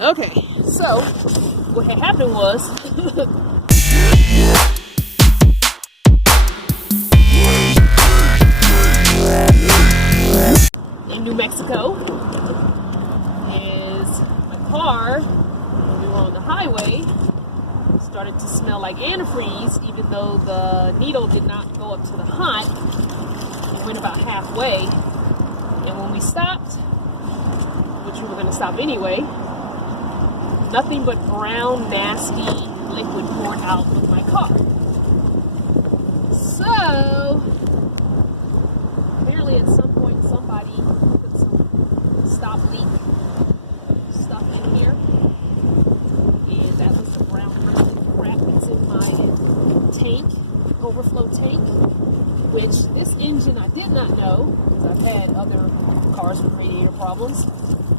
Okay, so what had happened was in New Mexico is my car, when we were on the highway, started to smell like antifreeze, even though the needle did not go up to the hot. It went about halfway, and when we stopped, which we were going to stop anyway, nothing but brown, nasty liquid poured out of my car. So, apparently at some point somebody put some stop leak stuff in here. And that was the brown crap that's in my tank, overflow tank, which this engine I did not know, because I've had other cars with radiator problems.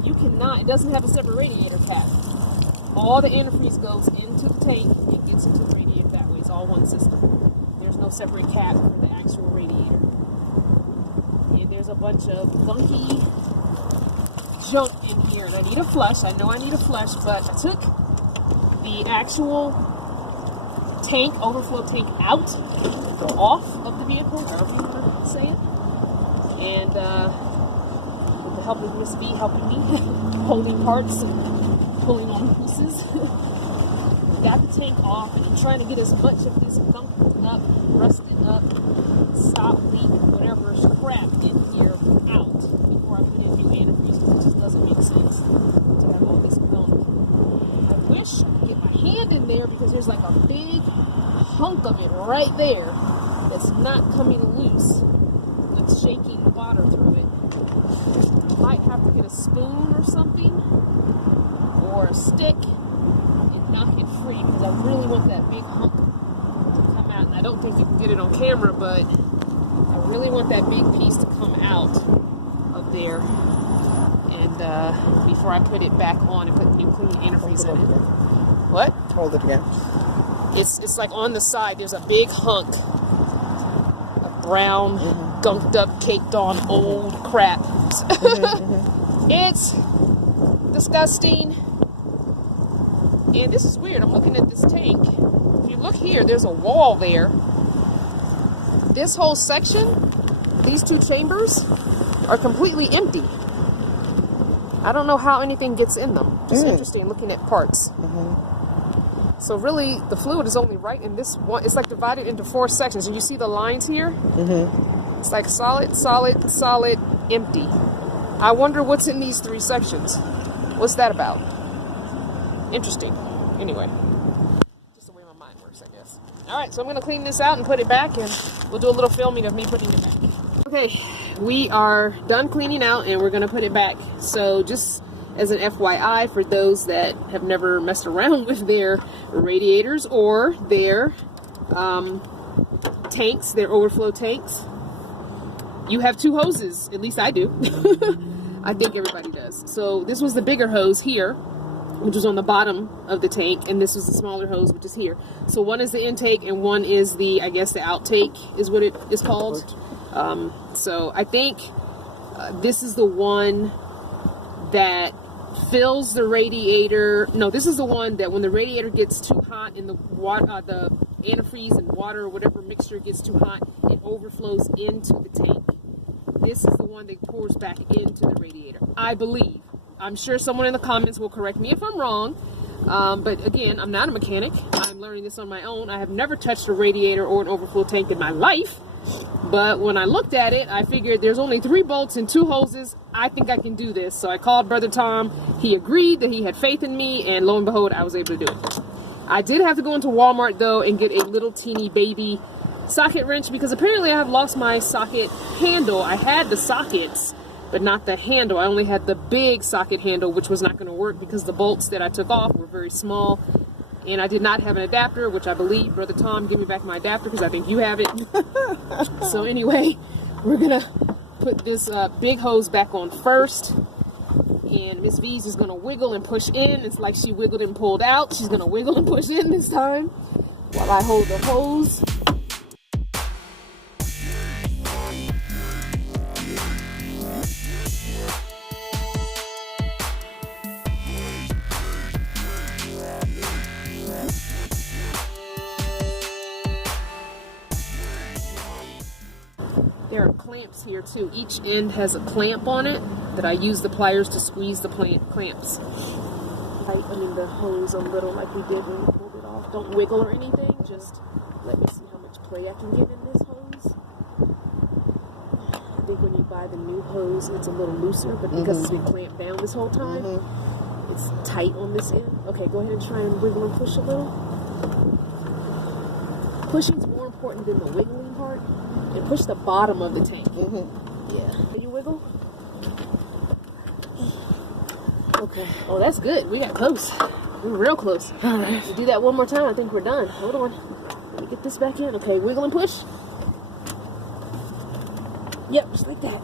You cannot, it doesn't have a separate radiator cap. All the antifreeze goes into the tank and gets into the radiator that way. It's all one system. There's no separate cap for the actual radiator. And there's a bunch of gunky junk in here. And I need a flush. I know I need a flush, but I took the actual tank, overflow tank out, or off of the vehicle, however you want to say it. And with the help of Miss B helping me, holding parts and pulling on pieces. Got the tank off, and I'm trying to get as much of this gunked up, rusted up, stop leak, whatever crap in here out before I put in new antifreeze, because it just doesn't make sense to have all this gunk. I wish I could get my hand in there, because there's like a big hunk of it right there that's not coming loose. It's shaking water through it. I might have to get a spoon or something, or a stick, and knock it free, because I really want that big hump to come out. And I don't think you can get it on camera, but I really want that big piece to come out of there. And before I put it back on and put new clean antifreeze in it. What? Hold it again. It's like on the side, there's a big hunk of brown, gunked up, caked on old crap. It's disgusting. And this is weird. I'm looking at this tank. If you look here, there's a wall there. This whole section, these two chambers, are completely empty. I don't know how anything gets in them. It's interesting looking at parts. So really, the fluid is only right in this one. It's like divided into 4 sections. And you see the lines here? It's like solid, solid, solid, empty. I wonder what's in these 3 sections. What's that about? Interesting. Anyway, just the way my mind works, I guess. All right, so I'm going to clean this out and put it back, and we'll do a little filming of me putting it back. Okay, we are done cleaning out, and we're going to put it back. So just as an FYI, for those that have never messed around with their radiators or their tanks, their overflow tanks, you have 2 hoses. At least I do. I think everybody does. So this was the bigger hose here, which was on the bottom of the tank, and this was the smaller hose, which is here. So one is the intake, and one is the, I guess, the outtake is what it is called. So I think this is the one that fills the radiator. No, this is the one that when the radiator gets too hot and the water, the antifreeze and water or whatever mixture gets too hot, it overflows into the tank. This is the one that pours back into the radiator, I believe. I'm sure someone in the comments will correct me if I'm wrong. But again, I'm not a mechanic. I'm learning this on my own. I have never touched a radiator or an overflow tank in my life. But when I looked at it, I figured there's only 3 bolts and 2 hoses. I think I can do this. So I called Brother Tom. He agreed that he had faith in me, and lo and behold, I was able to do it. I did have to go into Walmart though and get a little teeny baby socket wrench, because apparently I have lost my socket handle. I had the sockets, but not the handle. I only had the big socket handle, which was not going to work because the bolts that I took off were very small. And I did not have an adapter, which I believe, Brother Tom, give me back my adapter, because I think you have it. So anyway, we're going to put this big hose back on first. And Miss V's is going to wiggle and push in. It's like she wiggled and pulled out. She's going to wiggle and push in this time while I hold the hose. clamps here too. Each end has a clamp on it that I use the pliers to squeeze the clamps. The hose a little like we did when we pulled it off. Don't wiggle or anything, just let me see how much play I can get in this hose. I think when you buy the new hose, it's a little looser, but because it's been clamped down this whole time, it's tight on this end. Okay, go ahead and try and wiggle and push a little. Pushing's more important than the wiggling part. And push the bottom of the tank. Yeah. Can you wiggle? Okay. Oh, that's good. We got close. We were real close. All right. You do that one more time, I think we're done. Hold on. Let me get this back in. Okay, wiggle and push. Yep, just like that.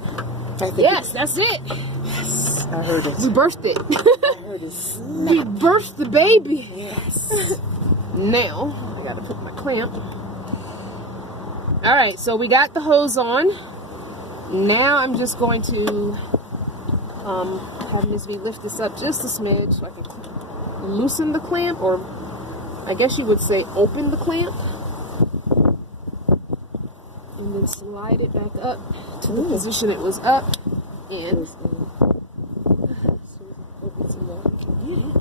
Yes, that's it. Yes, I heard it. We birthed it. I heard it. We birthed the baby. Yes. Now, I gotta put my clamp. All right, so we got the hose on. Now I'm just going to have Ms. V lift this up just a smidge so I can loosen the clamp, or I guess you would say open the clamp, and then slide it back up to the position it was up in. Open some more. Yeah.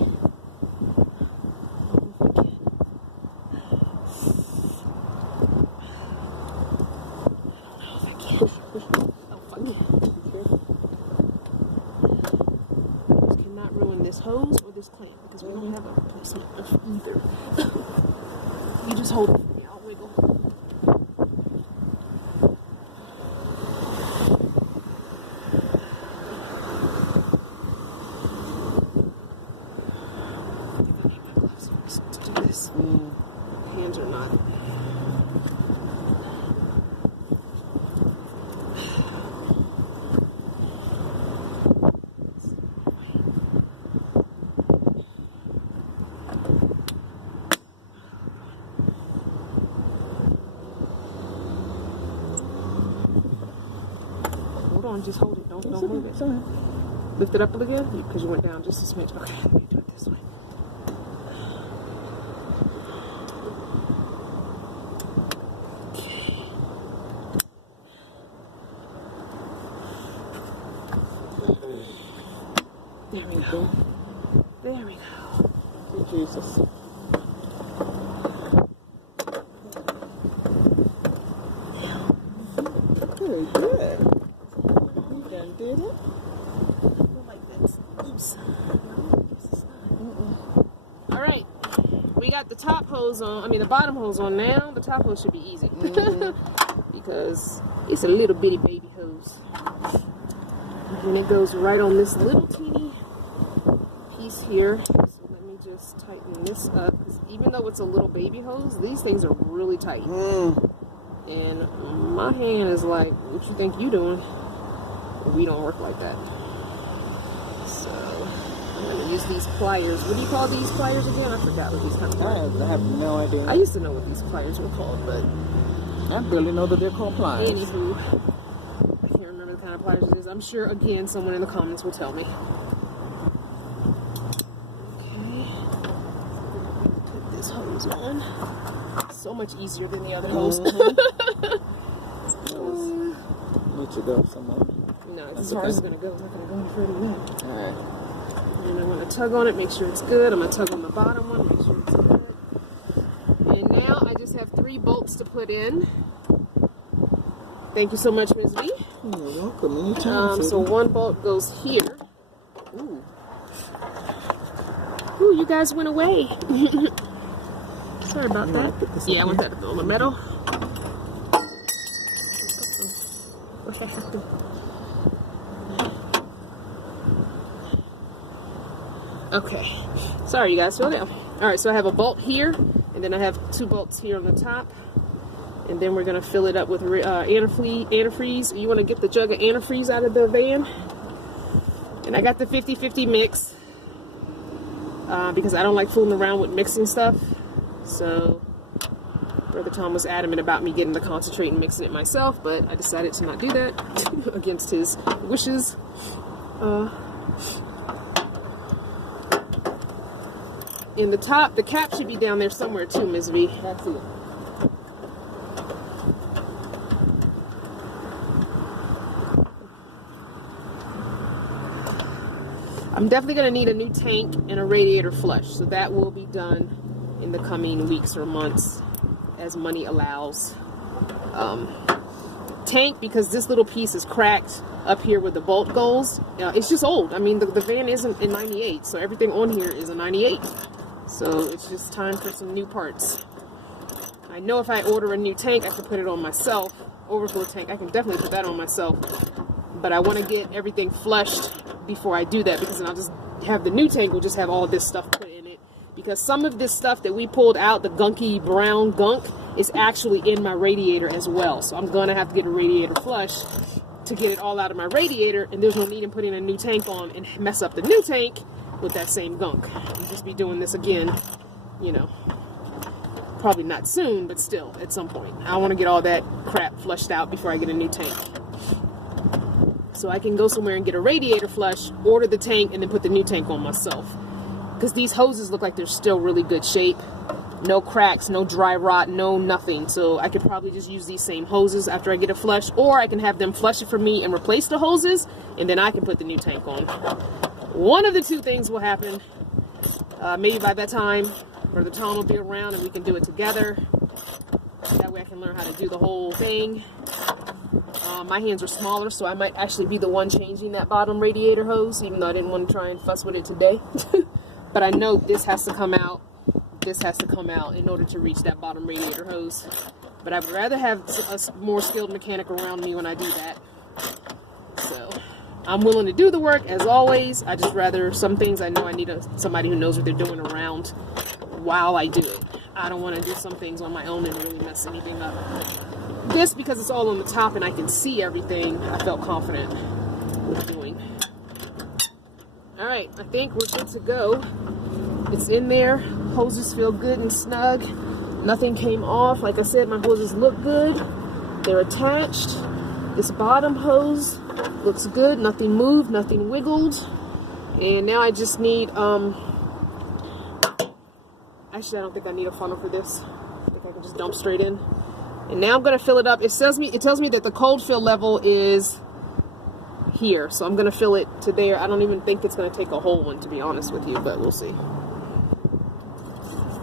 Hose or this clamp, because we don't have a replacement of either. You just hold it for me, I'll wiggle. I need my gloves to do this. Hands are not. Just hold it. Don't move it. Sorry. Lift it up again because you went down just a smidge. Okay, let me do it this way. Okay. There we go. There we go. Thank you, Jesus. Very good. Did it? Like this. Oops. Alright. We got the top hose on. The bottom hose on now. The top hose should be easy. Because it's a little bitty baby hose. And it goes right on this little teeny piece here. So let me just tighten this up. Because even though it's a little baby hose, these things are really tight. And my hand is like, what you think you doing? We don't work like that. So I'm gonna use these pliers. What do you call these pliers again? I forgot what these kind of pliers. I have no idea. I used to know what these pliers were called, but I barely know that they're called pliers. Anywho, I can't remember the kind of pliers it is. I'm sure again someone in the comments will tell me. Okay. Put this hose on. So much easier than the other hose. Let you go somewhere. No, it's as far as it's going to go. It's not going to go any further than that. Alright. And I'm going to tug on it, make sure it's good. I'm going to tug on the bottom one, make sure it's good. And now I just have 3 bolts to put in. Thank you so much, Ms. V. You're welcome. Anytime. So one bolt goes here. Ooh. Ooh, you guys went away. Sorry about that. Yeah, I want that to go on the metal. What I have to. Okay. Sorry, you guys. Slow down. Alright, so I have a bolt here, and then I have 2 bolts here on the top. And then we're going to fill it up with antifreeze. You want to get the jug of antifreeze out of the van. And I got the 50-50 mix. Because I don't like fooling around with mixing stuff. So, Brother Tom was adamant about me getting the concentrate and mixing it myself. But I decided to not do that against his wishes. In the top, the cap should be down there somewhere too, Ms. V. That's it. I'm definitely going to need a new tank and a radiator flush. So that will be done in the coming weeks or months as money allows. Tank, because this little piece is cracked up here where the bolt goes. It's just old. I mean, the van isn't in 98, so everything on here is a 98. So it's just time for some new parts. I know if I order a new tank, I can put it on myself. Overflow tank, I can definitely put that on myself. But I want to get everything flushed before I do that, because then I'll just have the new tank will just have all this stuff put in it. Because some of this stuff that we pulled out, the gunky brown gunk, is actually in my radiator as well. So I'm going to have to get a radiator flush to get it all out of my radiator, and there's no need in putting a new tank on and mess up the new tank with that same gunk. I'll just be doing this again, you know. Probably not soon, but still, at some point. I want to get all that crap flushed out before I get a new tank. So I can go somewhere and get a radiator flush, order the tank, and then put the new tank on myself. Because these hoses look like they're still really good shape. No cracks, no dry rot, no nothing. So I could probably just use these same hoses after I get a flush, or I can have them flush it for me and replace the hoses, and then I can put the new tank on. One of the two things will happen. Maybe by that time, or the Tom will be around and we can do it together. That way I can learn how to do the whole thing. My hands are smaller, so I might actually be the one changing that bottom radiator hose, even though I didn't want to try and fuss with it today. But I know this has to come out. This has to come out in order to reach that bottom radiator hose. But I would rather have a more skilled mechanic around me when I do that. So I'm willing to do the work, as always. I just rather, some things I know I need somebody who knows what they're doing around while I do it. I don't want to do some things on my own and really mess anything up. This, because it's all on the top and I can see everything, I felt confident with doing. Alright, I think we're good to go. It's in there. Hoses feel good and snug. Nothing came off. Like I said, my hoses look good. They're attached. This bottom hose looks good. Nothing moved, nothing wiggled. And now I just need, actually I don't think I need a funnel for this. I think I can just dump straight in. And now I'm going to fill it up. It tells me that the cold fill level is here. So I'm going to fill it to there. I don't even think it's going to take a whole one, to be honest with you, but we'll see.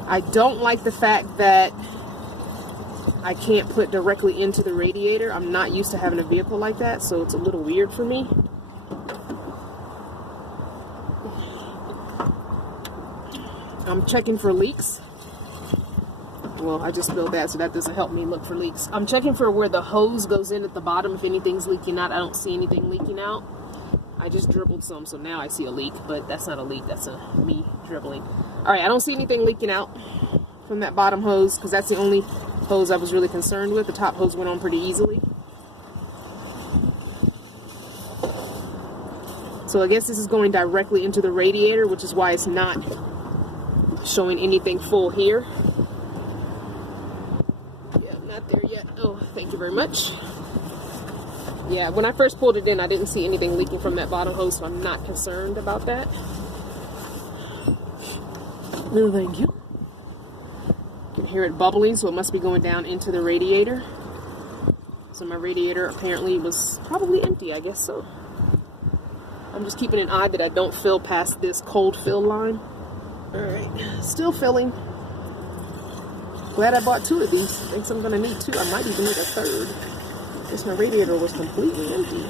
I don't like the fact that I can't put directly into the radiator. I'm not used to having a vehicle like that, so it's a little weird for me. I'm checking for leaks. Well, I just spilled that, so that doesn't help me look for leaks. I'm checking for where the hose goes in at the bottom, if anything's leaking out. I don't see anything leaking out. I just dribbled some, so now I see a leak, but that's not a leak, that's me dribbling. Alright, I don't see anything leaking out from that bottom hose, because that's the only hose I was really concerned with. The top hose went on pretty easily. So I guess this is going directly into the radiator, which is why it's not showing anything full here. Yeah, not there yet. Oh, thank you very much. Yeah, when I first pulled it in, I didn't see anything leaking from that bottom hose, so I'm not concerned about that. No, thank you. You can hear it bubbling, so it must be going down into the radiator. So my radiator apparently was probably empty, I guess so. I'm just keeping an eye that I don't fill past this cold fill line. Alright, still filling. Glad I bought 2 of these. Thinks I'm gonna need 2. I might even need a 3rd. Guess my radiator was completely empty.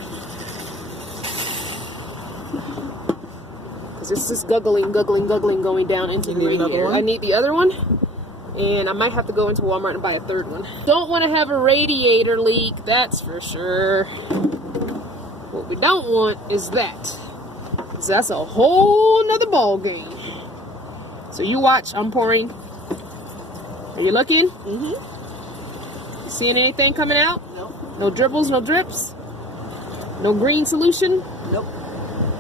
Because it's just guggling going down into the radiator. I need the other one. And I might have to go into Walmart and buy a 3rd one. Don't want to have a radiator leak, that's for sure. What we don't want is that. Because that's a whole nother ball game. So you watch, I'm pouring. Are you looking? Mm-hmm. You seeing anything coming out? Nope. No dribbles, no drips? No green solution? Nope.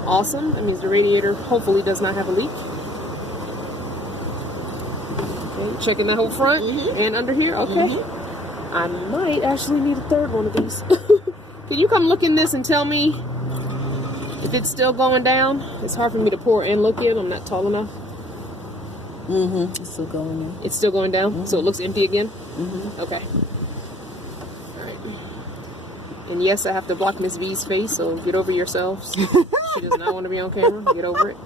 Awesome. That means the radiator hopefully does not have a leak. Okay, checking the whole front and under here. Okay. Mm-hmm. I might actually need a 3rd one of these. Can you come look in this and tell me if it's still going down? It's hard for me to pour and look in. I'm not tall enough. Mm-hmm. It's still going in. It's still going down? Mm-hmm. So it looks empty again? Mm-hmm. Okay. Alright. And yes, I have to block Miss V's face, so get over yourselves. She does not want to be on camera. Get over it.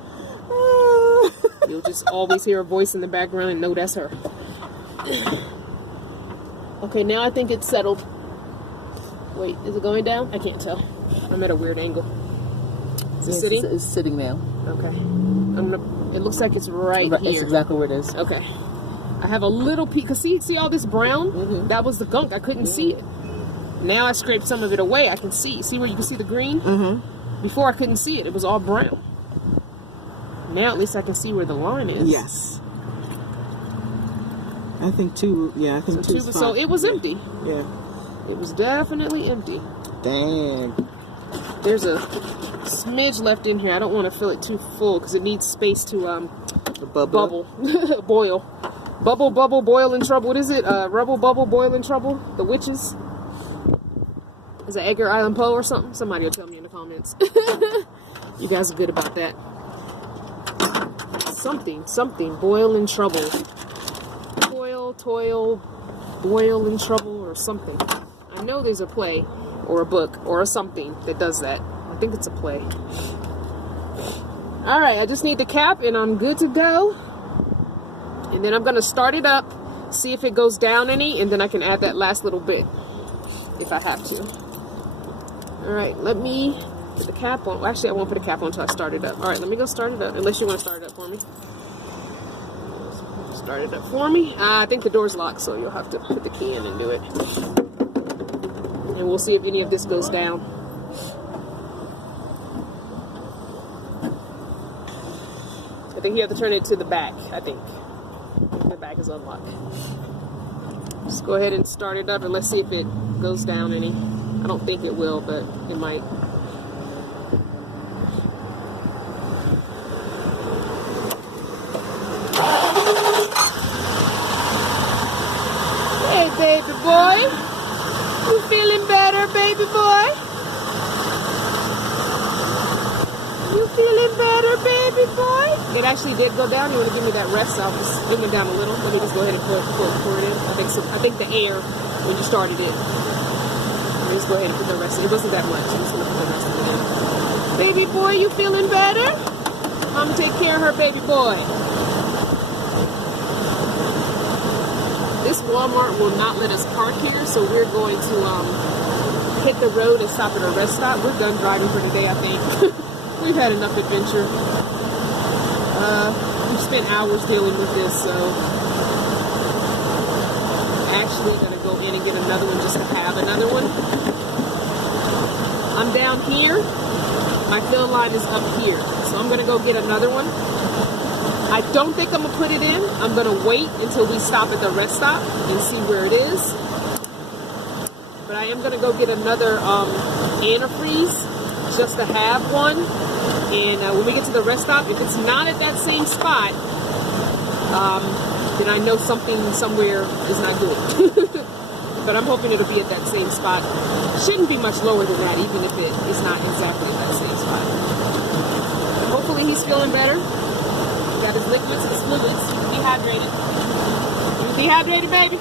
You'll just always hear a voice in the background and know that's her. Okay, now I think it's settled. Wait, is it going down? I can't tell. I'm at a weird angle. Is it sitting? It's sitting now. Okay. It looks like it's right here. It's exactly where it is. Okay. I have a little piece. Cause see all this brown? Mm-hmm. That was the gunk. I couldn't see it. Now I scraped some of it away. I can see. See where you can see the green? Mm-hmm. Before I couldn't see it. It was all brown. Now at least I can see where the line is. Yes. I think two. Yeah, I think two. So it was empty. Yeah. It was definitely empty. Dang. There's a smidge left in here. I don't want to fill it too full because it needs space to bubble, boil. Bubble, boil in trouble. What is it? Rubble, bubble, boil in trouble. The witches. Is it Edgar Allan Poe or something? Somebody will tell me in the comments. You guys are good about that. Something. Boil in trouble. Toil, boil in trouble or something. I know there's a play or a book or a something that does that. I think it's a play. Alright, I just need the cap and I'm good to go. And then I'm going to start it up, see if it goes down any, and then I can add that last little bit if I have to. Alright, let me put the cap on. Well, actually, I won't put a cap on until I start it up. Alright, let me go start it up, unless you want to start it up for me. Start it up for me. I think the door's locked, so you'll have to put the key in and do it. And we'll see if any of this goes down. I think you have to turn it to the back, I think. The back is unlocked. Just go ahead and start it up and let's see if it goes down any. I don't think it will, but it might. Hey, baby boy. You feeling better, baby boy? You feeling better, baby boy? It actually did go down. You want to give me that rest? I'll just bring it down a little. Let me just go ahead and pour it in. I think the air when you started it. Let me just go ahead and put the rest in. It wasn't that much. I'm just going to put the rest of it in. Baby boy, you feeling better? Mama take care of her baby boy. This Walmart will not let us park here, so we're going to hit the road and stop at a rest stop. We're done driving for today, I think. We've had enough adventure. We've spent hours dealing with this, so I'm actually going to go in and get another one just to have another one. I'm down here. My fill line is up here, so I'm going to go get another one. I don't think I'm going to put it in. I'm going to wait until we stop at the rest stop and see where it is. But I am going to go get another antifreeze just to have one. And when we get to the rest stop, if it's not at that same spot, then I know something somewhere is not good. But I'm hoping it'll be at that same spot. Shouldn't be much lower than that, even if it is not exactly at that same spot. But hopefully he's feeling better. Got his liquids, his fluids. He's dehydrated. He's dehydrated, baby.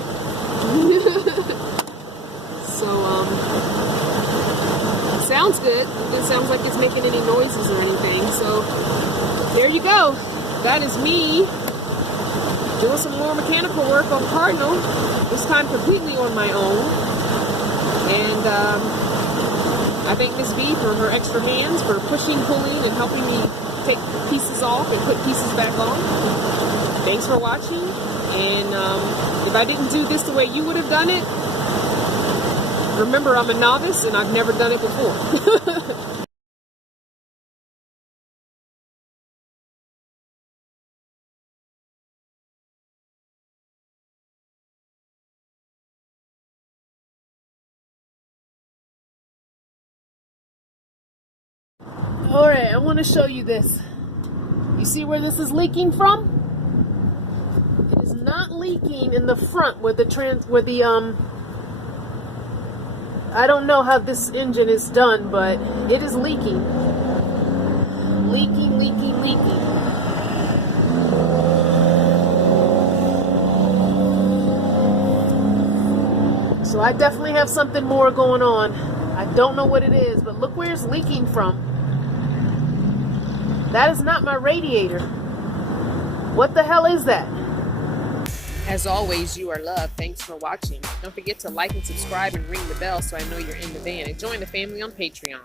So, sounds good. It sounds like it's making any noises or anything. So, there you go. That is me doing some more mechanical work on Cardinal. This time completely on my own. And I thank Miss B for her extra hands for pushing, pulling, and helping me take pieces off and put pieces back on. Thanks for watching. And if I didn't do this the way you would have done it, remember I'm a novice and I've never done it before. Alright, I want to show you this. You see where this is leaking from? It is not leaking in the front where the I don't know how this engine is done, but it is leaking. Leaking. So I definitely have something more going on. I don't know what it is, but look where it's leaking from. That is not my radiator. What the hell is that? As always, you are loved. Thanks for watching. Don't forget to like and subscribe and ring the bell so I know you're in the van. And join the family on Patreon.